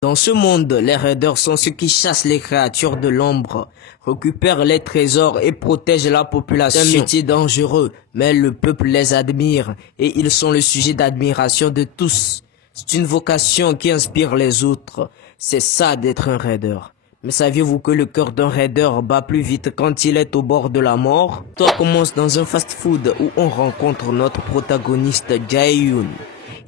Dans ce monde, les raiders sont ceux qui chassent les créatures de l'ombre, récupèrent les trésors et protègent la population. C'est un métier dangereux, mais le peuple les admire et ils sont le sujet d'admiration de tous. C'est une vocation qui inspire les autres. C'est ça d'être un raider. Mais saviez-vous que le cœur d'un raider bat plus vite quand il est au bord de la mort? Tout commence dans un fast-food où on rencontre notre protagoniste Jae-yoon.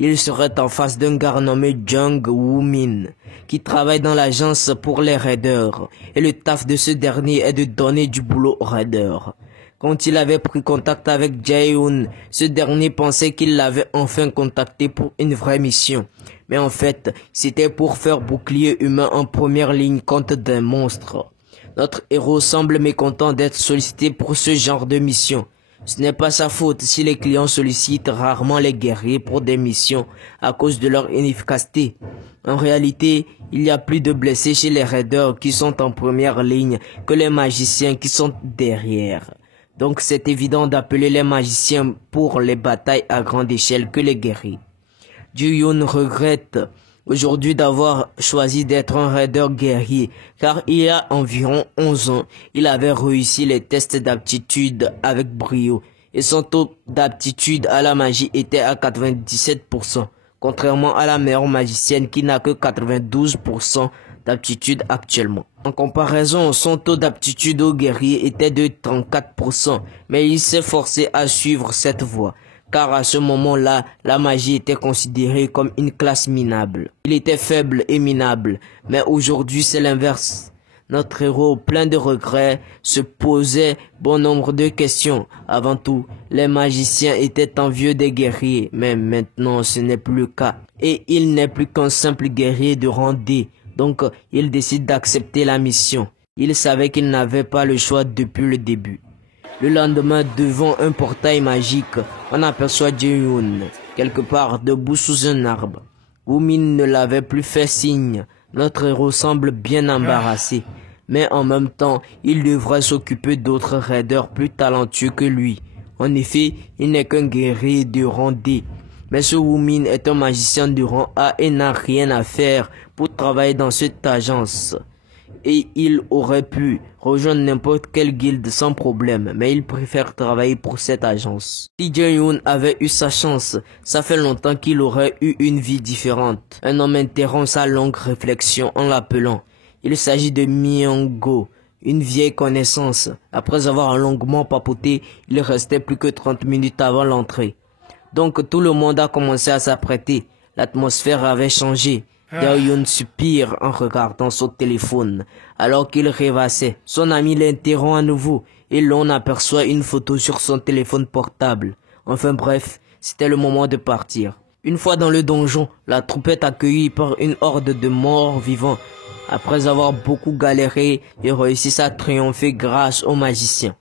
Il serait en face d'un gars nommé Jung Woo-min, qui travaille dans l'agence pour les raiders, et le taf de ce dernier est de donner du boulot aux raiders. Quand il avait pris contact avec Jae-yoon, ce dernier pensait qu'il l'avait enfin contacté pour une vraie mission. Mais en fait, c'était pour faire bouclier humain en première ligne contre des monstres. Notre héros semble mécontent d'être sollicité pour ce genre de mission. Ce n'est pas sa faute si les clients sollicitent rarement les guerriers pour des missions à cause de leur inefficacité. En réalité, il y a plus de blessés chez les raiders qui sont en première ligne que les magiciens qui sont derrière. Donc c'est évident d'appeler les magiciens pour les batailles à grande échelle que les guerriers. Jae-yoon regrette aujourd'hui d'avoir choisi d'être un raider guerrier, car il y a environ 11 ans, il avait réussi les tests d'aptitude avec brio, et son taux d'aptitude à la magie était à 97%, contrairement à la meilleure magicienne qui n'a que 92% d'aptitude actuellement. En comparaison, son taux d'aptitude au guerrier était de 34%, mais il s'est forcé à suivre cette voie. Car à ce moment-là, la magie était considérée comme une classe minable. Il était faible et minable, mais aujourd'hui c'est l'inverse. Notre héros, plein de regrets, se posait bon nombre de questions. Avant tout, les magiciens étaient envieux des guerriers, mais maintenant ce n'est plus le cas. Et il n'est plus qu'un simple guerrier de rang D, donc il décide d'accepter la mission. Il savait qu'il n'avait pas le choix depuis le début. Le lendemain, devant un portail magique, on aperçoit Jae-yoon, quelque part debout sous un arbre. Woo-min ne l'avait plus fait signe. Notre héros semble bien embarrassé. Mais en même temps, il devrait s'occuper d'autres raiders plus talentueux que lui. En effet, il n'est qu'un guerrier de rang D. Mais ce Woo-min est un magicien de rang A et n'a rien à faire pour travailler dans cette agence. Et il aurait pu rejoindre n'importe quelle guilde sans problème, mais il préfère travailler pour cette agence. Si Jae-yoon avait eu sa chance, ça fait longtemps qu'il aurait eu une vie différente. Un homme interrompt sa longue réflexion en l'appelant. Il s'agit de Myung-go, une vieille connaissance. Après avoir longuement papoté, il restait plus que 30 minutes avant l'entrée. Donc tout le monde a commencé à s'apprêter. L'atmosphère avait changé. Jae-yoon soupire en regardant son téléphone. Alors qu'il rêvassait, son ami l'interrompt à nouveau et l'on aperçoit une photo sur son téléphone portable. Enfin bref, c'était le moment de partir. Une fois dans le donjon, la troupe est accueillie par une horde de morts vivants. Après avoir beaucoup galéré, ils réussissent à triompher grâce aux magiciens.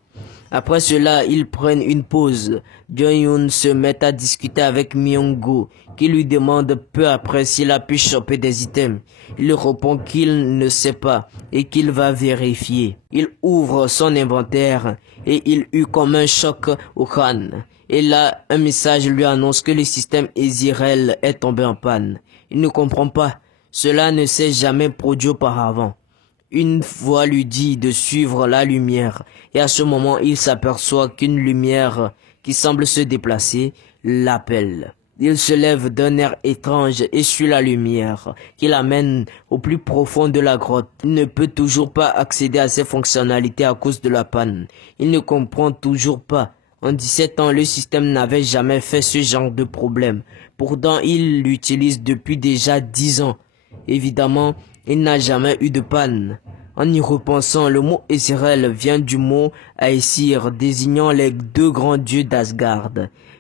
Après cela, ils prennent une pause. Jae-yoon se met à discuter avec Myung-go, qui lui demande peu après s'il a pu choper des items. Il répond qu'il ne sait pas et qu'il va vérifier. Il ouvre son inventaire et il eut comme un choc au crâne. Et là, un message lui annonce que le système Ezreal est tombé en panne. Il ne comprend pas. Cela ne s'est jamais produit auparavant. Une voix lui dit de suivre la lumière, et à ce moment il s'aperçoit qu'une lumière qui semble se déplacer l'appelle. Il se lève d'un air étrange et suit la lumière, qui l'amène au plus profond de la grotte. Il ne peut toujours pas accéder à ses fonctionnalités à cause de la panne. Il ne comprend toujours pas. En 17 ans, le système n'avait jamais fait ce genre de problème. Pourtant, il l'utilise depuis déjà 10 ans. Évidemment, il n'a jamais eu de panne. En y repensant, le mot Ezreal vient du mot Aesir, désignant les deux grands dieux d'Asgard.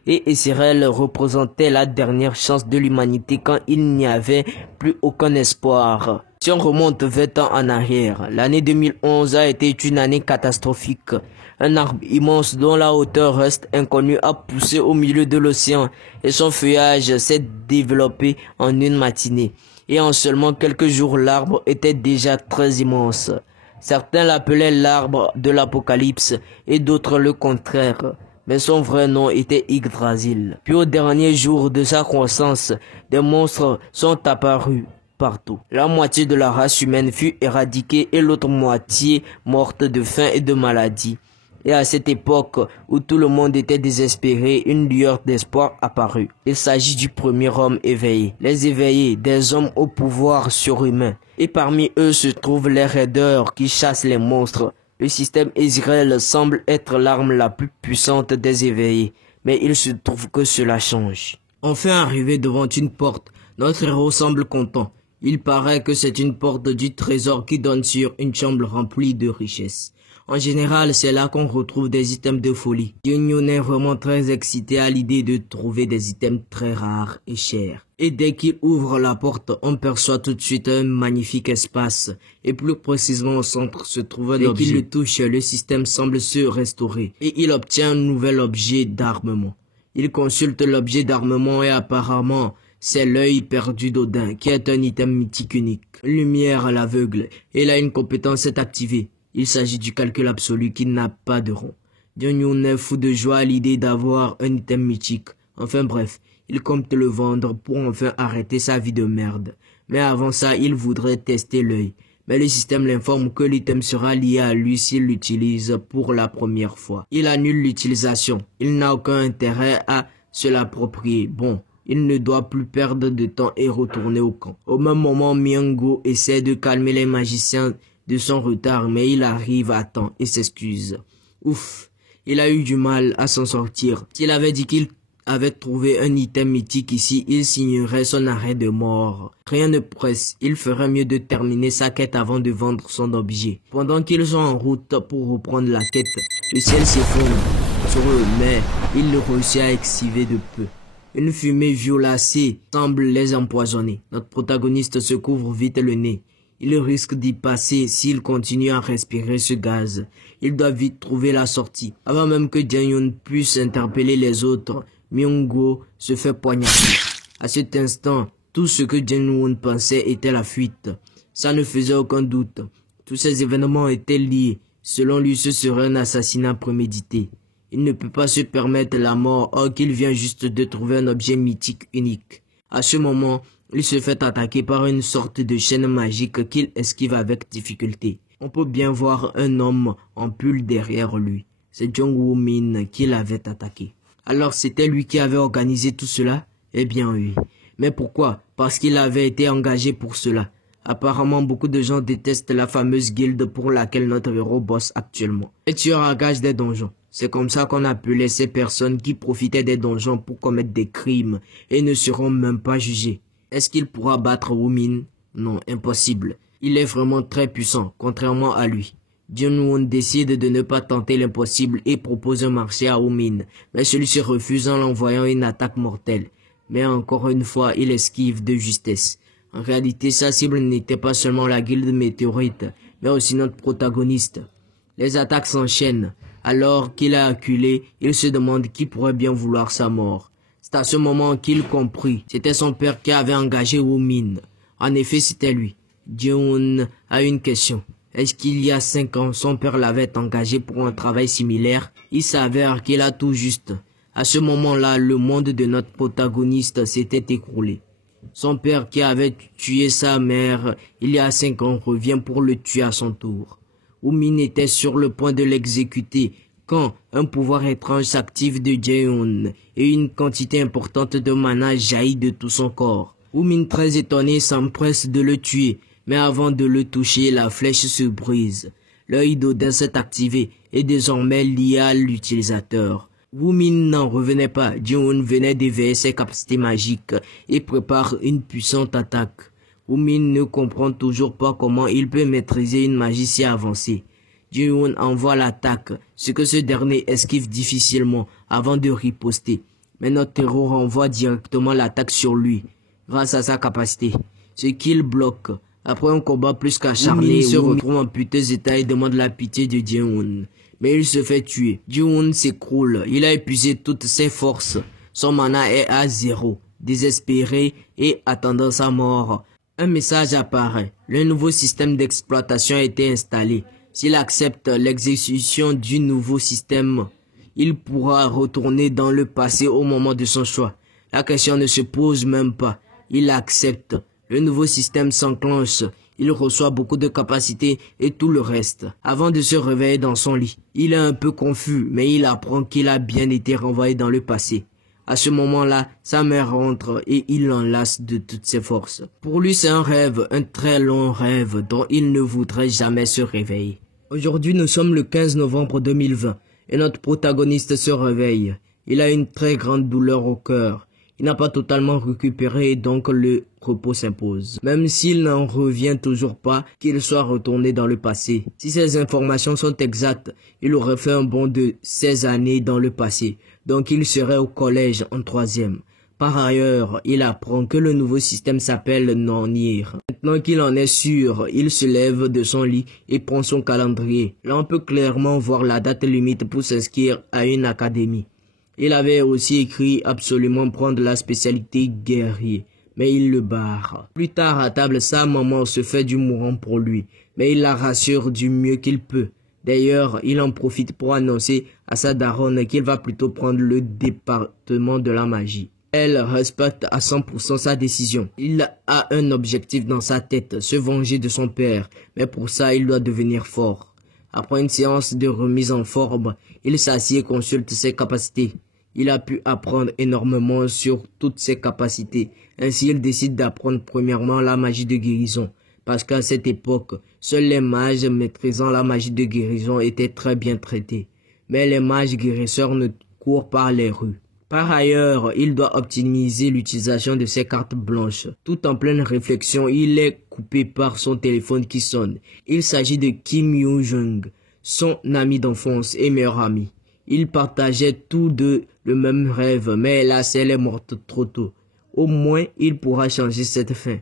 Et Ezreal représentait la dernière chance de l'humanité quand il n'y avait plus aucun espoir. Si on remonte 20 ans en arrière, l'année 2011 a été une année catastrophique. Un arbre immense dont la hauteur reste inconnue a poussé au milieu de l'océan et son feuillage s'est développé en une matinée. Et en seulement quelques jours, l'arbre était déjà très immense. Certains l'appelaient l'arbre de l'Apocalypse et d'autres le contraire. Mais son vrai nom était Yggdrasil. Puis au dernier jour de sa croissance, des monstres sont apparus. partout. La moitié de la race humaine fut éradiquée et l'autre moitié morte de faim et de maladie. Et à cette époque où tout le monde était désespéré, une lueur d'espoir apparut. Il s'agit du premier homme éveillé. Les éveillés, des hommes au pouvoir surhumain. Et parmi eux se trouvent les raideurs qui chassent les monstres. Le système Ezreal semble être l'arme la plus puissante des éveillés. Mais il se trouve que cela change. Enfin arrivé devant une porte, notre héros semble content. Il paraît que c'est une porte du trésor qui donne sur une chambre remplie de richesses. En général, c'est là qu'on retrouve des items de folie. Junyoon est vraiment très excité à l'idée de trouver des items très rares et chers. Et dès qu'il ouvre la porte, on perçoit tout de suite un magnifique espace. Et plus précisément au centre se trouve un objet. Dès qu'il le touche, le système semble se restaurer. Et il obtient un nouvel objet d'armement. Il consulte l'objet d'armement et apparemment, c'est l'œil perdu d'Odin, qui est un item mythique unique. Lumière à l'aveugle. Et là, une compétence est activée. Il s'agit du calcul absolu qui n'a pas de rond. Junyoon est fou de joie à l'idée d'avoir un item mythique. Enfin bref, il compte le vendre pour enfin arrêter sa vie de merde. Mais avant ça, il voudrait tester l'œil. Mais le système l'informe que l'item sera lié à lui s'il l'utilise pour la première fois. Il annule l'utilisation. Il n'a aucun intérêt à se l'approprier. Bon, il ne doit plus perdre de temps et retourner au camp. Au même moment, Myung-go essaie de calmer les magiciens de son retard, mais il arrive à temps et s'excuse. Ouf, il a eu du mal à s'en sortir. S'il avait dit qu'il avait trouvé un item mythique ici, il signerait son arrêt de mort. Rien ne presse, il ferait mieux de terminer sa quête avant de vendre son objet. Pendant qu'ils sont en route pour reprendre la quête, le ciel s'effondre sur eux, mais il le réussit à exciver de peu. Une fumée violacée semble les empoisonner. Notre protagoniste se couvre vite le nez. Il risque d'y passer s'il continue à respirer ce gaz. Il doit vite trouver la sortie. Avant même que Junyoon puisse interpeller les autres, Myung-go se fait poignarder. À cet instant, tout ce que Junyoon pensait était la fuite. Ça ne faisait aucun doute. Tous ces événements étaient liés. Selon lui, ce serait un assassinat prémédité. Il ne peut pas se permettre la mort, or qu'il vient juste de trouver un objet mythique unique. À ce moment, il se fait attaquer par une sorte de chaîne magique qu'il esquive avec difficulté. On peut bien voir un homme en pull derrière lui. C'est Jung Woo-min qui l'avait attaqué. Alors c'était lui qui avait organisé tout cela? Eh bien oui. Mais pourquoi? Parce qu'il avait été engagé pour cela. Apparemment, beaucoup de gens détestent la fameuse guilde pour laquelle notre héros bosse actuellement. Les tueurs à gages des donjons. C'est comme ça qu'on appelait ces personnes qui profitaient des donjons pour commettre des crimes et ne seront même pas jugés. Est-ce qu'il pourra battre Woo-min? Non, impossible. Il est vraiment très puissant, contrairement à lui. Junyoon décide de ne pas tenter l'impossible et propose un marché à Woo-min, mais celui-ci refuse en l'envoyant une attaque mortelle. Mais encore une fois, il esquive de justesse. En réalité, sa cible n'était pas seulement la guilde météorite, mais aussi notre protagoniste. Les attaques s'enchaînent. Alors qu'il a acculé, il se demande qui pourrait bien vouloir sa mort. C'est à ce moment qu'il comprit. C'était son père qui avait engagé Woo-min. En effet, c'était lui. Junyoon a une question. Est-ce qu'il y a 5 ans, son père l'avait engagé pour un travail similaire? Il s'avère qu'il a tout juste. À ce moment-là, le monde de notre protagoniste s'était écroulé. Son père qui avait tué sa mère il y a 5 ans revient pour le tuer à son tour. Woo-min était sur le point de l'exécuter quand un pouvoir étrange s'active de Junyoon et une quantité importante de mana jaillit de tout son corps. Woo-min, très étonné, s'empresse de le tuer, mais avant de le toucher, la flèche se brise. L'œil d'Odin s'est activé et désormais lié à l'utilisateur. Woo-min n'en revenait pas. Junyoon venait d'éveiller ses capacités magiques et prépare une puissante attaque. Woo-min ne comprend toujours pas comment il peut maîtriser une magie si avancée. Junyoon envoie l'attaque, ce que ce dernier esquive difficilement avant de riposter. Mais notre héros renvoie directement l'attaque sur lui, grâce à sa capacité, ce qu'il bloque. Après un combat plus qu'acharné, il se retrouve en piteux état et demande la pitié de Junyoon. Mais il se fait tuer. Junyoon s'écroule, il a épuisé toutes ses forces. Son mana est à 0, désespéré et attendant sa mort. Un message apparaît. Le nouveau système d'exploitation a été installé. S'il accepte l'exécution du nouveau système, il pourra retourner dans le passé au moment de son choix. La question ne se pose même pas. Il accepte. Le nouveau système s'enclenche. Il reçoit beaucoup de capacités et tout le reste. Avant de se réveiller dans son lit, il est un peu confus, mais il apprend qu'il a bien été renvoyé dans le passé. À ce moment-là, sa mère rentre et il l'enlace de toutes ses forces. Pour lui, c'est un rêve, un très long rêve dont il ne voudrait jamais se réveiller. Aujourd'hui, nous sommes le 15 novembre 2020 et notre protagoniste se réveille. Il a une très grande douleur au cœur. Il n'a pas totalement récupéré et donc le repos s'impose. Même s'il n'en revient toujours pas qu'il soit retourné dans le passé. Si ces informations sont exactes, il aurait fait un bond de 16 années dans le passé. Donc il serait au collège en 3e. Par ailleurs, il apprend que le nouveau système s'appelle Nornir. Maintenant qu'il en est sûr, il se lève de son lit et prend son calendrier. Là, on peut clairement voir la date limite pour s'inscrire à une académie. Il avait aussi écrit absolument prendre la spécialité guerrier, mais il le barre. Plus tard à table, sa maman se fait du mourant pour lui, mais il la rassure du mieux qu'il peut. D'ailleurs, il en profite pour annoncer à sa daronne qu'il va plutôt prendre le département de la magie. Elle respecte à 100% sa décision. Il a un objectif dans sa tête, se venger de son père, mais pour ça, il doit devenir fort. Après une séance de remise en forme, il s'assied et consulte ses capacités. Il a pu apprendre énormément sur toutes ses capacités. Ainsi, il décide d'apprendre premièrement la magie de guérison. Parce qu'à cette époque, seuls les mages maîtrisant la magie de guérison étaient très bien traités. Mais les mages guérisseurs ne courent pas les rues. Par ailleurs, il doit optimiser l'utilisation de ses cartes blanches. Tout en pleine réflexion, il est coupé par son téléphone qui sonne. Il s'agit de Kim Yoo-jung, son ami d'enfance et meilleur ami. Ils partageaient tous deux le même rêve, mais hélas, elle est morte trop tôt. Au moins, il pourra changer cette fin.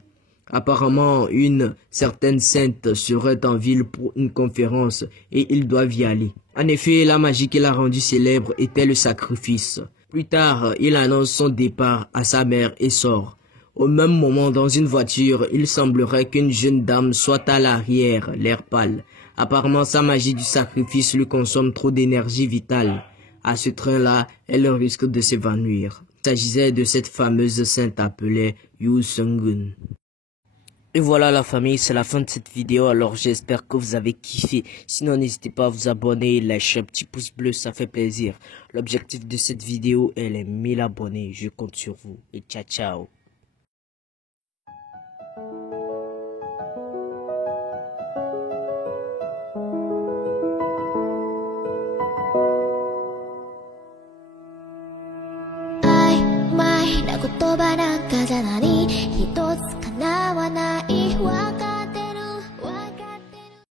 Apparemment, une certaine sainte serait en ville pour une conférence et ils doivent y aller. En effet, la magie qui l'a rendu célèbre était le sacrifice. Plus tard, il annonce son départ à sa mère et sort. Au même moment, dans une voiture, il semblerait qu'une jeune dame soit à l'arrière, l'air pâle. Apparemment, sa magie du sacrifice lui consomme trop d'énergie vitale. À ce train-là, elle risque de s'évanouir. Il s'agissait de cette fameuse sainte appelée Yu Seung-gun. Et voilà la famille, c'est la fin de cette vidéo, alors j'espère que vous avez kiffé. Sinon n'hésitez pas à vous abonner, lâcher un petit pouce bleu, ça fait plaisir. L'objectif de cette vidéo est les 1000 abonnés, je compte sur vous. Et ciao ciao.曖昧な言葉なんかじゃない一つ